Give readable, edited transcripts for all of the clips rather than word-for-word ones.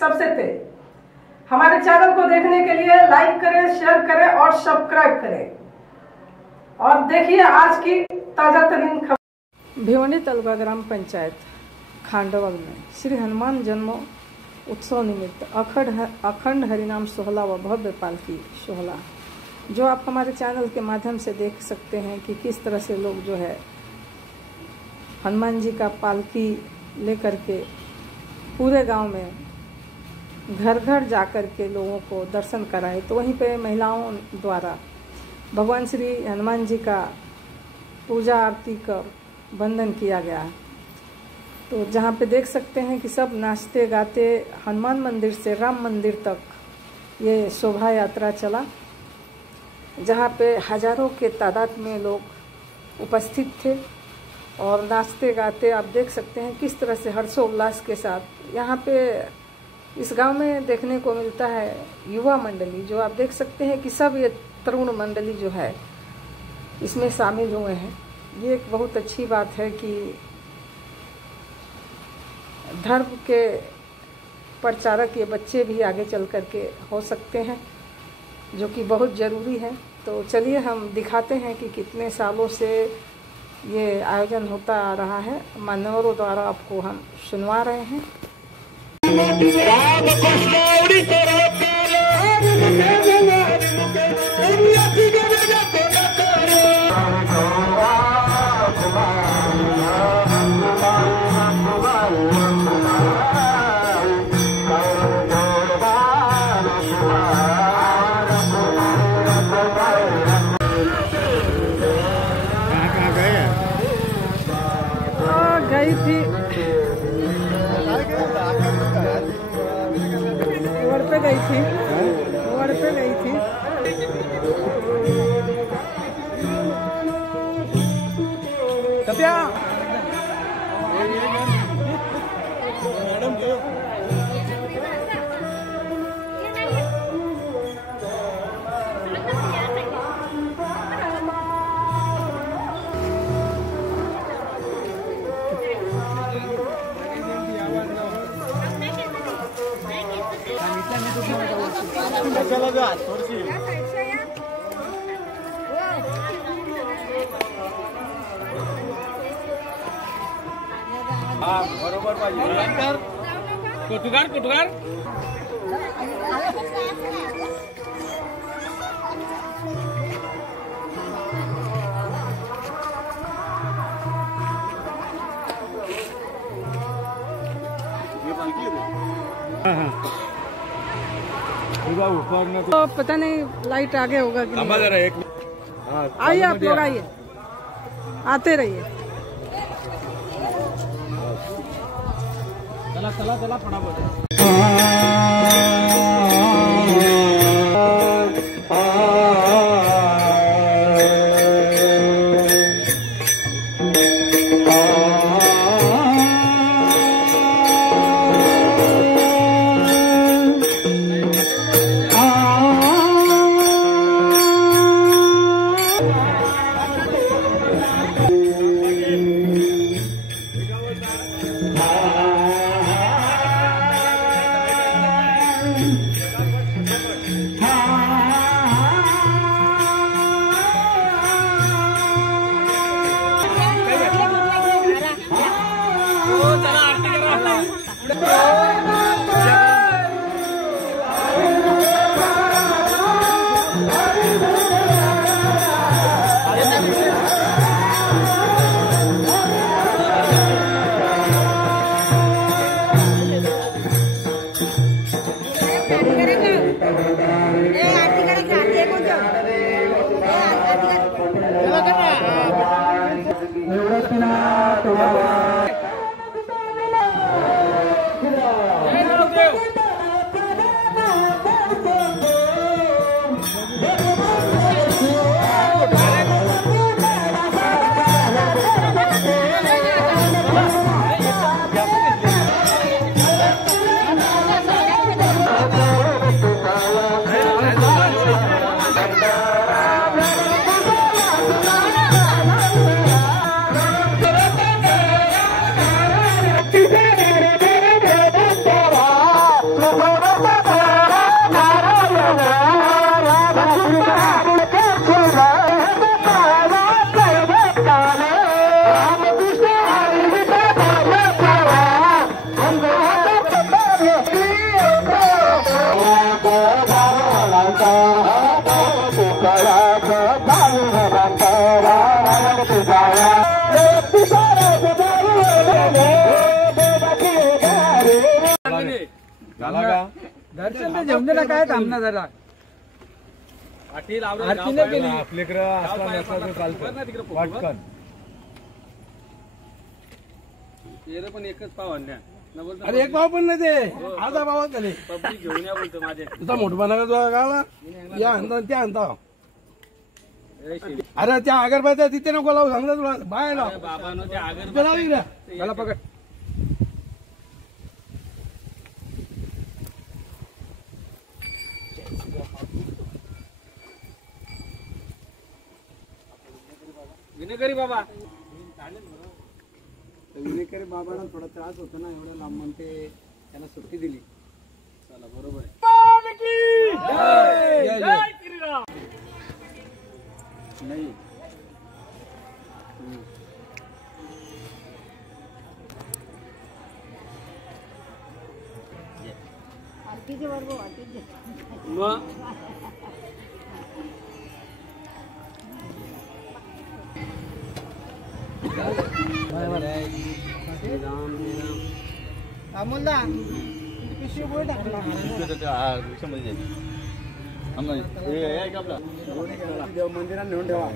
सबसे तेज। हमारे चैनल को देखने के लिए लाइक करें, शेयर करें और सब्सक्राइब करें। और देखिए आज की ताजा तरीन खबर। भिवनी तलुगा ग्राम पंचायत खांडवल में श्री हनुमान जन्म उत्सव निमित्त अखंड हरिनाम सोहला व भव्य पालकी सोहला, जो आप हमारे चैनल के माध्यम से देख सकते हैं कि किस तरह से लोग जो है हनुमान जी का पालकी लेकर के पूरे गांव में घर घर जाकर के लोगों को दर्शन कराए। तो वहीं पे महिलाओं द्वारा भगवान श्री हनुमान जी का पूजा आरती कर वंदन किया गया। तो जहाँ पे देख सकते हैं कि सब नाचते गाते हनुमान मंदिर से राम मंदिर तक ये शोभा यात्रा चला, जहाँ पे हजारों के तादाद में लोग उपस्थित थे और नाचते गाते आप देख सकते हैं किस तरह से हर्षोल्लास के साथ यहाँ पे इस गांव में देखने को मिलता है। युवा मंडली जो आप देख सकते हैं कि सब ये तरुण मंडली जो है इसमें शामिल हुए हैं। ये एक बहुत अच्छी बात है कि धर्म के प्रचारक ये बच्चे भी आगे चल कर के हो सकते हैं, जो कि बहुत ज़रूरी है। तो चलिए हम दिखाते हैं कि कितने सालों से ये आयोजन होता आ रहा है। मान्यवरों द्वारा आपको हम सुनवा रहे हैं। गई थी वड़ पे गई थी तपिया चला जा थोड़ी बरोबर पाहिजे कुटुगार तो पता नहीं लाइट आगे होगा कि नहीं। आइए आप लोग आइए, आते रहिए। चला फटाफट। जेवण ना काय थांबणार जरा आरतीने केली आपल्याकडे असला नसला चालतं वाटकन पण एकच पाव आणल्या अरे एक पाव पण नाही ते अर्धा पाव झाले घेऊन या बोलतो माझे तुझा मोठपणा गाला या आणता त्या आणता अरे त्या अगरबत्त्या तिथे नको लावू सांगता तुला बाय लाव मला पकड विनेकरी बाबा विनेकरी बाबाला थोडा त्रास होता ना एवढ्या लांब म्हणते त्यांना सुट्टी दिली चला बरोबर नाही मंदिरात नेऊन ठेवा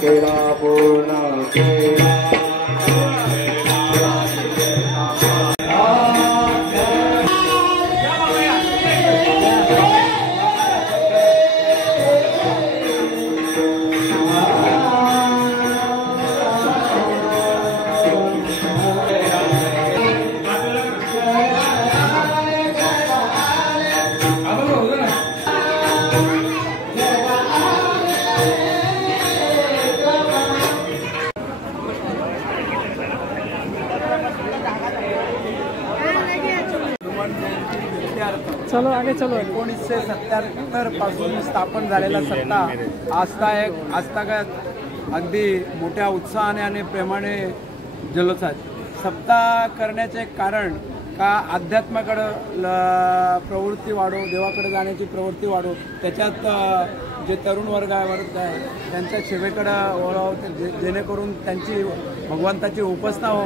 Kela हनुमान जयंती निमित्तार्थ चलो आगे चलो 1977 पासून स्थापन झालेला सप्ताह आजतागायत अगदी मोठ्या उत्साहाने आणि प्रेमाने जल्लोषात सप्ताह करण्याचे कारण का अध्यात्माकडं प्रवृत्ती वाढो, देवाकडे जाण्याची प्रवृत्ती वाढो, त्याच्यात जे तरुण वर्ग आहे त्यांच्या सेवेकडं वळावं, जेणेकरून त्यांची भगवंताची उपासना हो,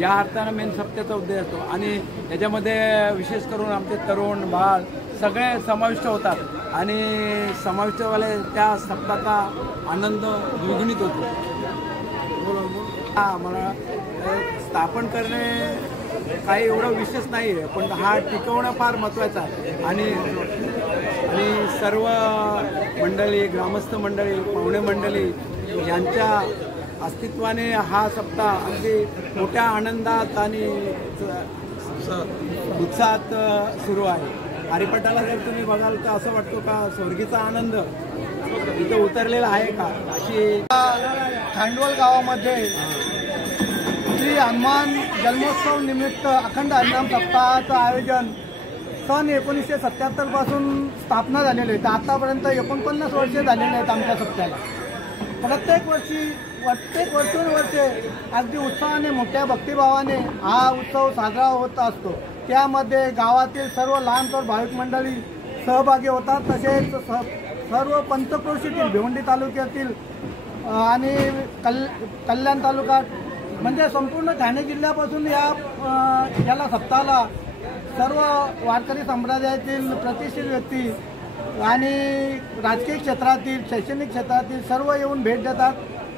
या अर्थानं मेन सप्त्याचा उद्देश असतो. आणि याच्यामध्ये विशेष करून आमचे तरुण बाळ सगळे समाविष्ट होतात आणि समाविष्टवाले त्या सप्ताहाचा आनंद द्विगुणित होतो. मला स्थापन करणे काही एवढं विशेष नाही आहे, पण हा टिकवणं फार महत्त्वाचं आहे. आणि सर्व मंडळी, ग्रामस्थ मंडळी, पाहुणे मंडळी यांच्या अस्तित्वाने हा सप्ताह अगदी मोठ्या आनंदात आणि उत्साहात सुरू आहे. हरिपाठाला जर तुम्ही बघाल तर असं वाटतो का स्वर्गीचा आनंद इथं उतरलेला आहे का. अशी खांडवल गावामध्ये श्री हनुमान जन्मोत्सव निमित्त अखंड हरिनाम सप्ताहाचं आयोजन सन 1977 पासून स्थापना झालेली आहे. तर आतापर्यंत 49 वर्षे झालेली आहेत आमच्या सप्त्याला. प्रत्येक वर्षे अगदी उत्साहाने मोठ्या भक्तिभावाने हा उत्सव साजरा होत असतो. त्यामध्ये गावातील सर्व लहान थोर भाविक मंडळी सहभागी होतात. तसेच सर्व पंचक्रोशीतील भिवंडी तालुक्यातील आणि कल्याण तालुका म्हणजे संपूर्ण ठाणे जिल्ह्यापासून याला सप्ताहाला सर्व वारकरी संप्रदायातील प्रतिष्ठित व्यक्ती आणि राजकीय क्षेत्रातील, शैक्षणिक क्षेत्रातील सर्व येऊन भेट देतात.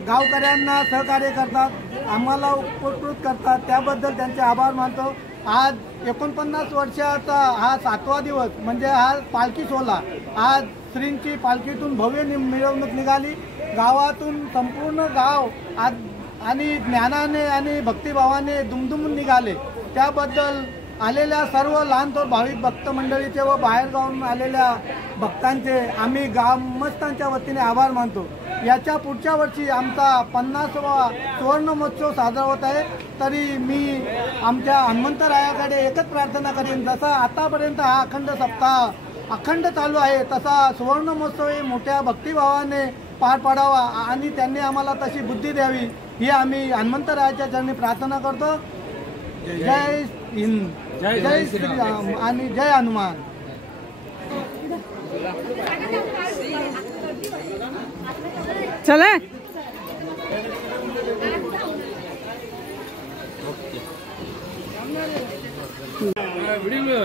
गावकऱ्यांना सहकार्य करतात, आम्हाला उपकृत करतात. त्याबद्दल त्यांचे आभार मानतो. आज 49 वर्षाचा हा 7वा दिवस म्हणजे हा पालखी सोहळा. आज श्रींची पालखीतून भव्य मिरवणूक निघाली. गावातून संपूर्ण गाव आज आणि ज्ञानाने आणि भक्तिभावाने दुमदुमून निघाले. त्याबद्दल आलेल्या सर्व लहान थोर भाविक भक्त मंडळीचे व बाहेरगावून आलेल्या भक्तांचे आम्ही ग्रामस्थांच्या वतीने आभार मानतो. याच्या पुढच्या वर्षी आमचा 50वा सुवर्ण महोत्सव साजरा होत आहे. तरी मी आमच्या हनुमंतरायाकडे एकच प्रार्थना करीन, जसा आतापर्यंत हा अखंड सप्ताह अखंड चालू आहे तसा सुवर्ण महोत्सव मोठ्या भक्तिभावाने पार पाडावा आणि त्यांनी आम्हाला तशी बुद्धी द्यावी ही आम्ही हनुमंतरायाच्या चरणी प्रार्थना करतो. जय हिंद, जय श्रीराम आणि जय हनुमान. चले व्हिडिओ